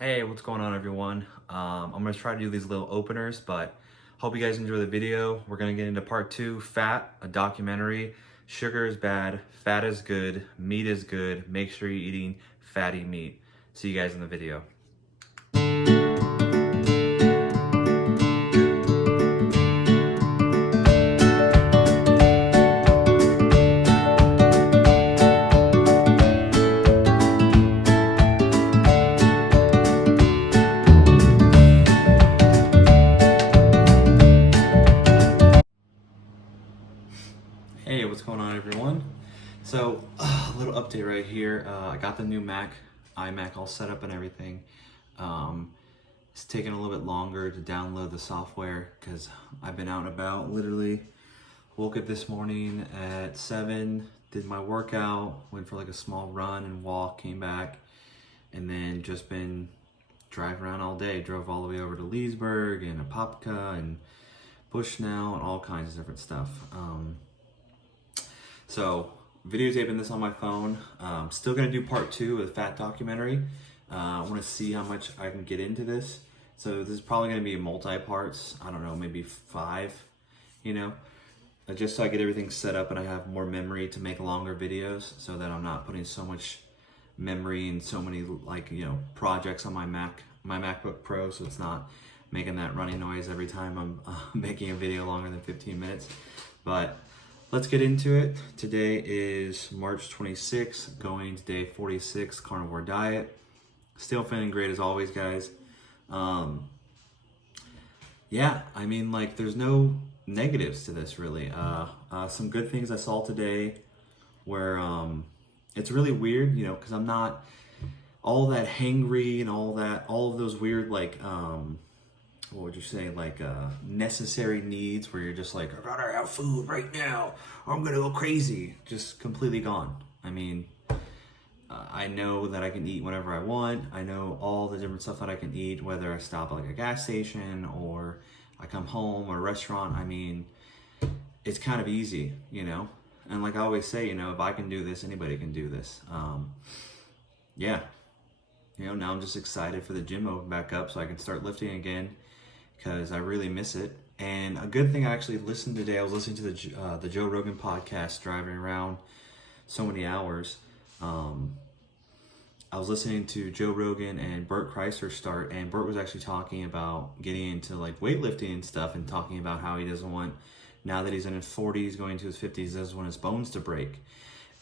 Hey, what's going on everyone? I'm gonna try to do these little openers, but hope you guys enjoy the video. We're gonna get into part two, Fat, a documentary. Sugar is bad, fat is good, meat is good. Make sure you're eating fatty meat. See you guys in the video. Hey, what's going on everyone? So, a little update right here. I got the new iMac all set up and everything. It's taking a little bit longer to download the software because I've been out and about. Literally woke up this morning at 7, did my workout, went for like a small run and walk, came back, and then just been driving around all day. Drove all the way over to Leesburg and Apopka and Bushnell and all kinds of different stuff. So videotaping this on my phone. Still gonna do part two of the fat documentary. I wanna see how much I can get into this. So this is probably gonna be multi-parts. I don't know, maybe 5, just so I get everything set up and I have more memory to make longer videos so that I'm not putting so much memory and so many projects on my MacBook Pro, so it's not making that running noise every time I'm making a video longer than 15 minutes. But let's get into it. Today is March 26th, going to day 46, carnivore diet. Still feeling great as always, guys. Yeah, I mean, there's no negatives to this, really. Some good things I saw today where it's really weird, because I'm not all that hangry and all of those weird, what would you say, necessary needs where you're just like, I gotta have food right now or I'm gonna go crazy. Just completely gone. I mean, I know that I can eat whenever I want. I know all the different stuff that I can eat, whether I stop at a gas station or I come home or a restaurant. I mean, it's kind of easy, And like I always say, if I can do this, anybody can do this. Yeah. Now I'm just excited for the gym to open back up so I can start lifting again, because I really miss it. And a good thing I actually listened today, I was listening to the Joe Rogan podcast, driving around so many hours. I was listening to Joe Rogan and Bert Kreischer start, and Bert was actually talking about getting into weightlifting and stuff, and talking about how he doesn't want, now that he's in his 40s, going to his 50s, he doesn't want his bones to break.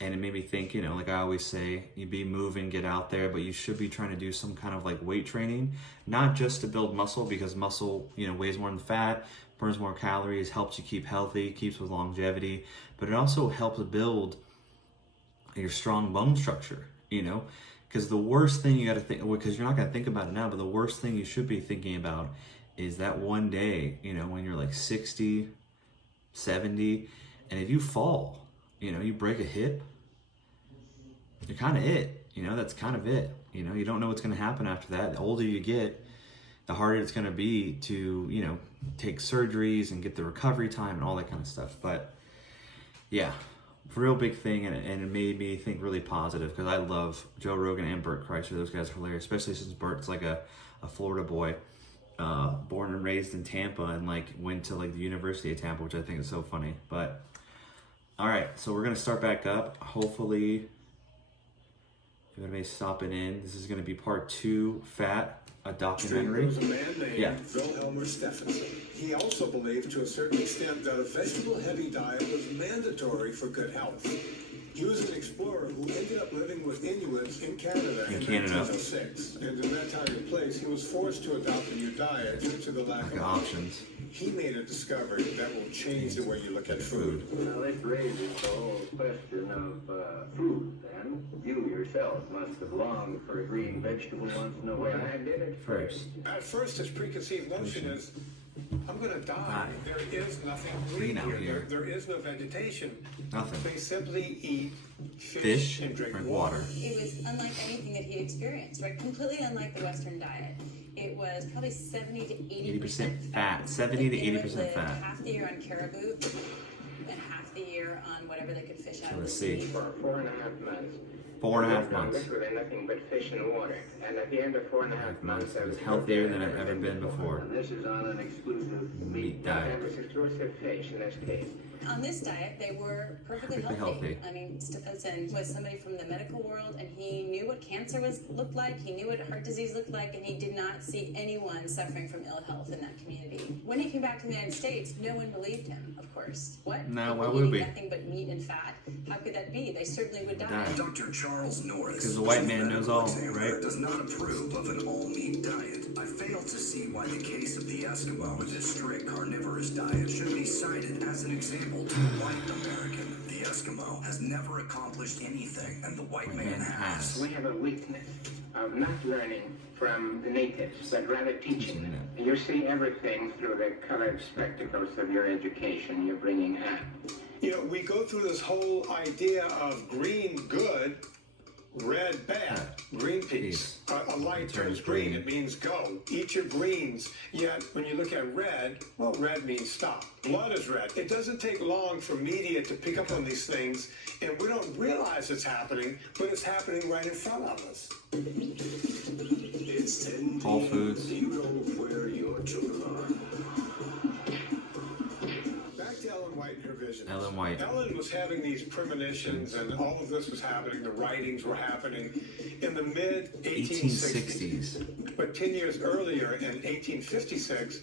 And it made me think, like I always say, you be moving, get out there, but you should be trying to do some kind of weight training, not just to build muscle, because muscle, weighs more than fat, burns more calories, helps you keep healthy, keeps with longevity, but it also helps build your strong bone structure, because the worst thing you got to think, because you're not going to think about it now, but the worst thing you should be thinking about is that one day, when you're 60, 70, and if you fall, you break a hip, you're kind of it. That's kind of it. You don't know what's going to happen after that. The older you get, the harder it's going to be to, take surgeries and get the recovery time and all that kind of stuff. But yeah, real big thing. And it made me think really positive, because I love Joe Rogan and Bert Kreischer. Those guys are hilarious, especially since Bert's a Florida boy, born and raised in Tampa, and went to the University of Tampa, which I think is so funny. But all right, so we're gonna start back up. Hopefully, everybody's stopping in. This is gonna be part 2, Fat, a documentary. There was a man named Wilhelm Stephenson. He also believed, to a certain extent, that a vegetable-heavy diet was mandatory for good health. He was an explorer who ended up living with Inuits in Canada in 1906. And in that time and place, he was forced to adopt a new diet due to the lack of options. He made a discovery that will change the way you look at food. Now this raises the whole question of food, then. You yourself must have longed for a green vegetable once in a while. I did it first. At first, his preconceived notion is, I'm going to die. There is nothing green here. There is no vegetation. Nothing. They simply eat fish and drink water. It was unlike anything that he experienced, right? Completely unlike the Western diet. It was probably 70 to 80% fat. 70 to 80% fat. Half the year on caribou and half the year on whatever they could fish out of the Let's see. sea. For 4.5 months. 4.5 months. Literally nothing but fish and water. And at the end of 4.5 months, I It was was healthier than I've ever been before. And this is on an exclusive Meat diet. It was exclusive fish in this case. On this diet, they were perfectly healthy. I mean, Stephenson was somebody from the medical world, and he knew what cancer looked like, he knew what heart disease looked like, and he did not see anyone suffering from ill health in that community. When he came back to the United States, no one believed him, of course. What? No, People why would we? eating nothing but meat and fat? How could that be? They certainly would die. Dr. Charles Norris, Because the white man knows all, right? does not approve of an all-meat diet. I fail to see why the case of the Eskimo with his strict carnivorous diet should be cited as an example to the white American. The Eskimo has never accomplished anything, and the white man has. We have a weakness of not learning from the natives, but rather teaching them. You see everything through the colored spectacles of your education you're bringing up. You know, we go through this whole idea of green good, red bad. Green peace. A light turns green. It means go. Eat your greens. Yet when you look at red, well, red means stop. Blood is red. It doesn't take long for media to pick up on these things, and we don't realize it's happening, but it's happening right in front of us. It's 10 Whole Foods. Do you know where your children are? Back to Ellen White and her visions. Ellen White. Ellen was having these premonitions, and all of this was happening. The writings were happening in the mid-1860s. But 10 years earlier, in 1856,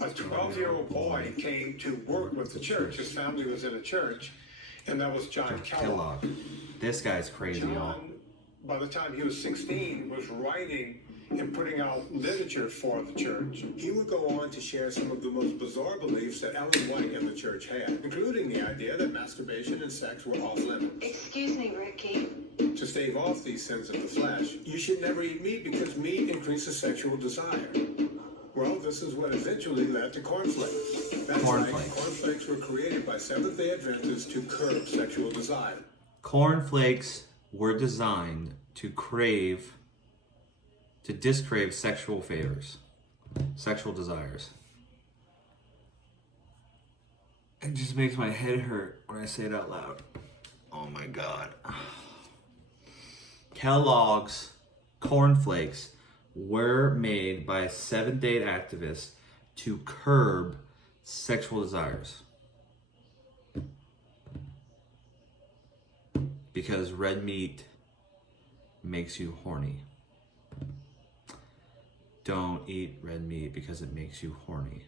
a 12-year-old boy came to work with the church. His family was in a church, and that was John Kellogg. This guy's crazy, y'all. John, by the time he was 16, was writing and putting out literature for the church. He would go on to share some of the most bizarre beliefs that Ellen White and the church had, including the idea that masturbation and sex were off limits. Excuse me, Ricky. To stave off these sins of the flesh, you should never eat meat because meat increases sexual desire. Well, this is what eventually led to cornflakes. That's right, cornflakes were created by Seventh-day Adventists to curb sexual desire. Cornflakes were designed to discrave sexual favors, sexual desires. It just makes my head hurt when I say it out loud. Oh my God. Kellogg's cornflakes were made by Seventh-day activists to curb sexual desires. Because red meat makes you horny. Don't eat red meat because it makes you horny.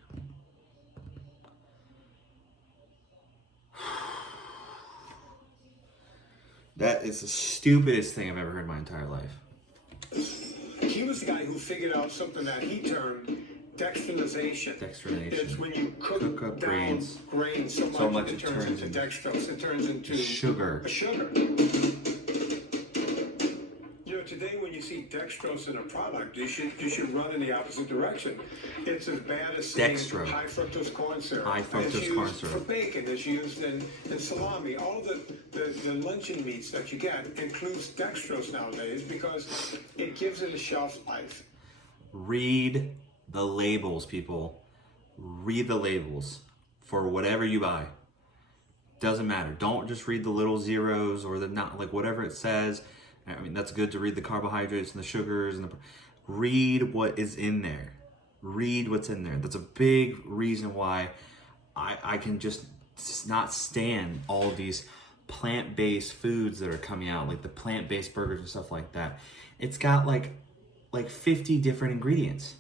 That is the stupidest thing I've ever heard in my entire life. He was the guy who figured out something that he termed dextrinization. It's when you cook up down grains so much it turns into dextrose. It turns into sugar. A sugar. You know, today when you see dextrose in a product, you should run in the opposite direction. It's as bad as saying high fructose corn syrup. High fructose corn syrup. For bacon, it's used in salami. All the luncheon meats that you get includes dextrose nowadays because it gives it a shelf life. Read the labels, people. Read the labels for whatever you buy. Doesn't matter. Don't just read the little zeros or the not, like whatever it says. I mean, that's good to read the carbohydrates and the sugars and read what is in there. Read what's in there. That's a big reason why I can just not stand all these plant-based foods that are coming out, like the plant-based burgers and stuff like that. It's got like 50 different ingredients.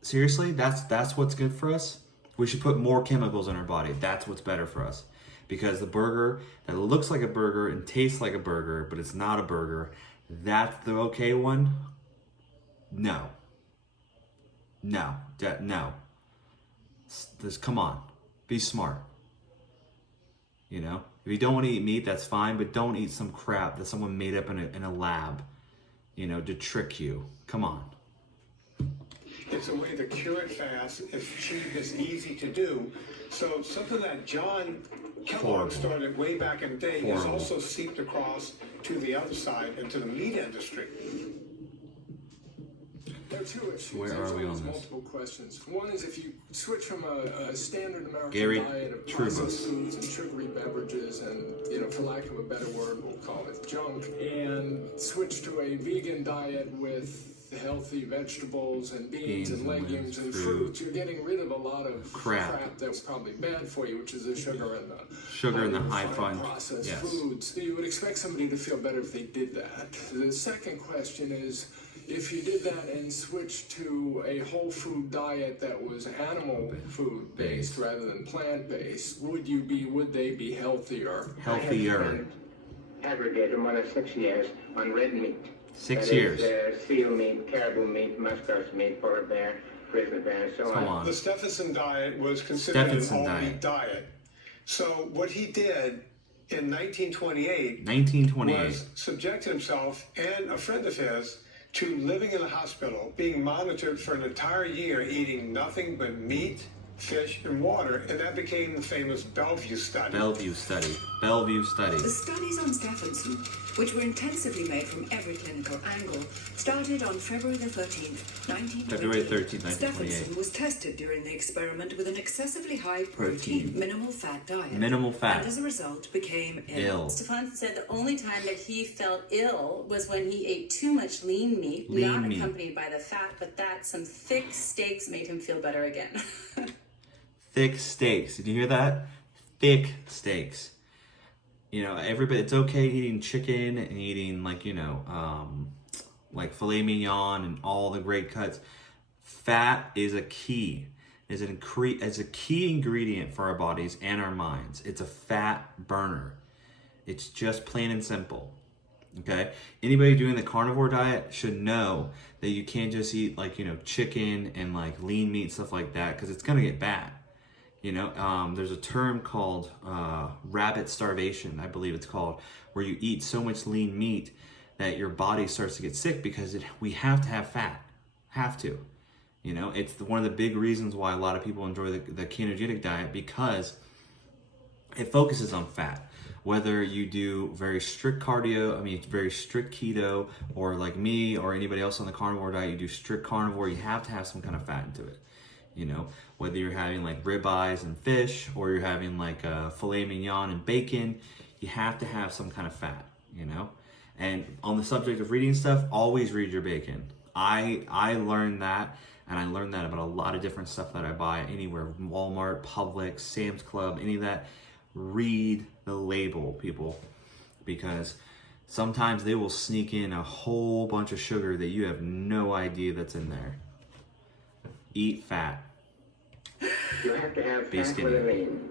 Seriously, that's what's good for us? We should put more chemicals in our body. That's what's better for us. Because the burger that looks like a burger and tastes like a burger, but it's not a burger, that's the okay one? No. Just come on. Be smart. You know? If you don't want to eat meat, that's fine, but don't eat some crap that someone made up in a lab, you know, to trick you. Come on. It's a way to cure it fast. It's cheap. It's easy to do. So something that John Kellogg started way back in the day is also seeped across to the other side into the meat industry. There are two issues. Where There's are we always on this? multiple questions. One is if you switch from a standard American Gary diet of processed foods and sugary beverages and, for lack of a better word, we'll call it junk, and switch to a vegan diet with healthy vegetables and beans and legumes and fruit, you're getting rid of a lot of crap that's probably bad for you, which is the sugar and the high fun processed foods. You would expect somebody to feel better if they did that. The second question is, if you did that and switched to a whole food diet that was animal food based rather than plant based, would they be healthier? Healthier. Aggregated more than 6 years on red meat. 6 years. Seal meat, caribou meat, muskrat meat, polar bear, grizzly bear, and so on. The Stephenson diet was considered an all-meat diet. So what he did in 1928 was subject himself and a friend of his to living in a hospital, being monitored for an entire year, eating nothing but meat, fish, and water, and that became the famous Bellevue study. Bellevue study. The studies on Stephenson, which were intensively made from every clinical angle, started on February the 13th, 1928. Stephenson was tested during the experiment with an excessively high protein, minimal fat diet. And as a result, became ill. Stephenson said the only time that he felt ill was when he ate too much lean meat, not accompanied by the fat, but that some thick steaks made him feel better again. Thick steaks. Did you hear that? Thick steaks. Everybody, it's okay eating chicken and eating like filet mignon and all the great cuts. Fat is a key. Is a key ingredient for our bodies and our minds. It's a fat burner. It's just plain and simple. Okay? Anybody doing the carnivore diet should know that you can't just eat chicken and lean meat, stuff like that, because it's gonna get bad. There's a term called rabbit starvation, I believe it's called, where you eat so much lean meat that your body starts to get sick because we have to have fat. Have to. It's one of the big reasons why a lot of people enjoy the ketogenic diet, because it focuses on fat. Whether you do very strict very strict keto, or like me or anybody else on the carnivore diet, you do strict carnivore, you have to have some kind of fat into it. Whether you're having ribeyes and fish, or you're having filet mignon and bacon, you have to have some kind of fat, And on the subject of reading stuff, always read your bacon. I learned that, and I learned that about a lot of different stuff that I buy anywhere, Walmart, Publix, Sam's Club, any of that. Read the label, people, because sometimes they will sneak in a whole bunch of sugar that you have no idea that's in there. Eat fat. You have to have fat with a lean.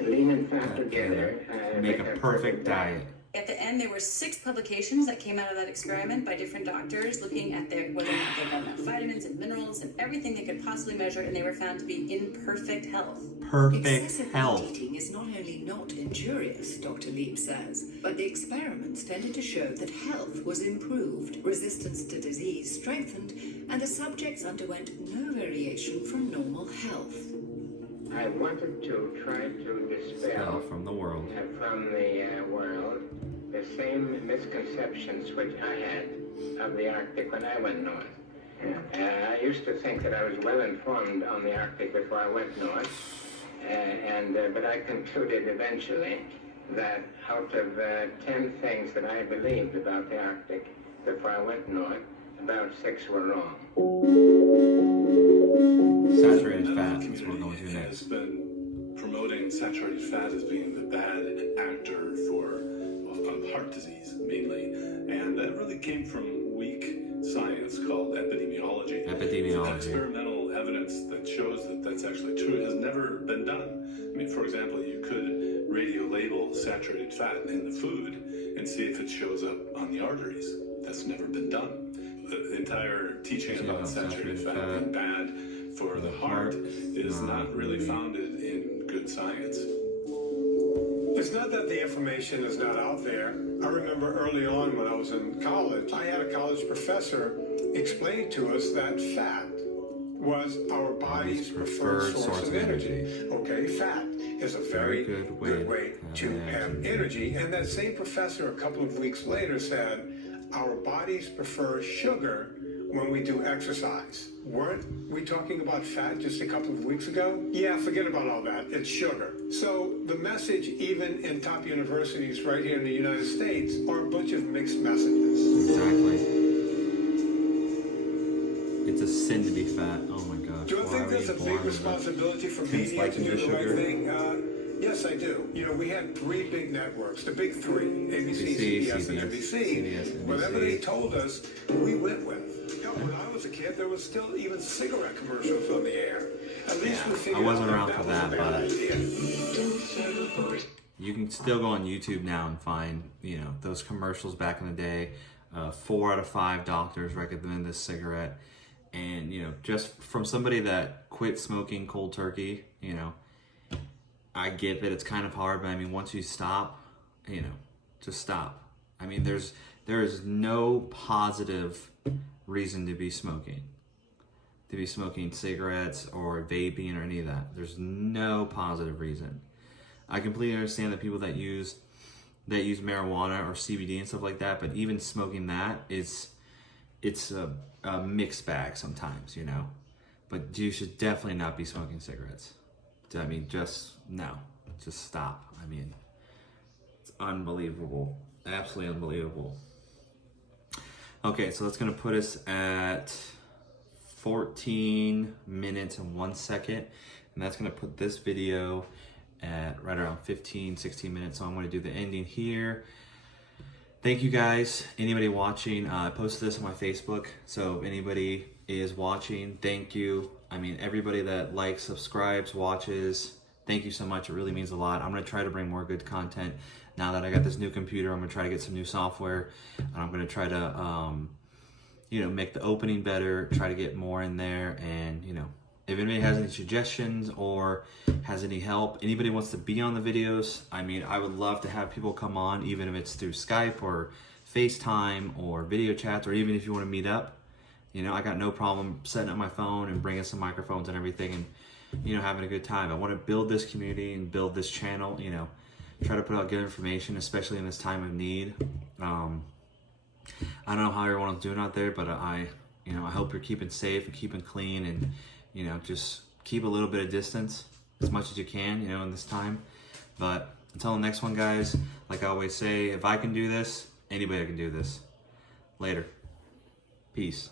Lean and fat together make a perfect diet. At the end, there were 6 publications that came out of that experiment by different doctors looking at whether or not they got enough vitamins and minerals and everything they could possibly measure, and they were found to be in perfect health. Excessive meat eating is not only not injurious, Dr. Lieb says, but the experiments tended to show that health was improved, resistance to disease strengthened, and the subjects underwent no variation from normal health. I wanted to try to dispel from the world the same misconceptions which I had of the Arctic when I went north. I used to think that I was well informed on the Arctic before I went north, but I concluded eventually that out of 10 things that I believed about the Arctic before I went north, about 6 were wrong. Saturated fat is what we're going to next. Has been promoting saturated fat as being the bad actor for heart disease, mainly, and that really came from weak science called epidemiology. Experimental evidence that shows that that's actually true has never been done. I mean, for example, you could radio label saturated fat in the food and see if it shows up on the arteries. That's never been done. The entire teaching about saturated fat being bad for the heart is not really founded in good science. It's not that the information is not out there. I remember early on when I was in college, I had a college professor explain to us that fat was our body's preferred source of energy. Okay, fat is a very good way to have energy. And that same professor a couple of weeks later said, our bodies prefer sugar when we do exercise. Weren't we talking about fat just a couple of weeks ago? Yeah, forget about all that. It's sugar. So the message, even in top universities right here in the United States, are a bunch of mixed messages. Exactly. It's a sin to be fat. Oh my gosh. Do you think there's a big responsibility for media to do the right thing? Yes, I do. You know, we had 3 big networks, the big 3, ABC, CBS, and NBC. Whatever they told us, we went with. You know, when I was a kid, there was still even cigarette commercials on the air. At least we figured I wasn't out around that for was a that, bad but idea. you can still go on YouTube now and find, you know, those commercials back in the day. 4 out of 5 doctors recommend this cigarette. And, you know, just from somebody that quit smoking cold turkey, you know, I get that it's kind of hard, but I mean, once you stop, you know, just stop. I mean, there is no positive reason to be smoking cigarettes or vaping or any of that. There's no positive reason. I completely understand the people that use marijuana or CBD and stuff like that, but even smoking that it's a mixed bag sometimes, you know. But you should definitely not be smoking cigarettes. I mean, just stop. I mean, it's unbelievable, absolutely unbelievable. Okay, so that's gonna put us at 14 minutes and 1 second, and that's gonna put this video at right around 15-16 minutes. So I'm going to do the ending here. Thank you guys, anybody watching. I posted this on my Facebook, so if anybody is watching, thank you. I mean, everybody that likes, subscribes, watches, thank you so much. It really means a lot. I'm going to try to bring more good content. Now that I got this new computer, I'm going to try to get some new software, and I'm going to try to you know, make the opening better, try to get more in there. And, you know, if anybody has any suggestions or has any help, anybody wants to be on the videos, I mean, I would love to have people come on, even if it's through Skype or FaceTime or video chats, or even if you want to meet up. You know, I got no problem setting up my phone and bringing some microphones and everything and, you know, having a good time. I want to build this community and build this channel, you know, try to put out good information, especially in this time of need. I don't know how everyone's doing out there, but I hope you're keeping safe and keeping clean, and, you know, just keep a little bit of distance as much as you can, you know, in this time. But until the next one, guys, like I always say, if I can do this, anybody can do this. Later. Peace.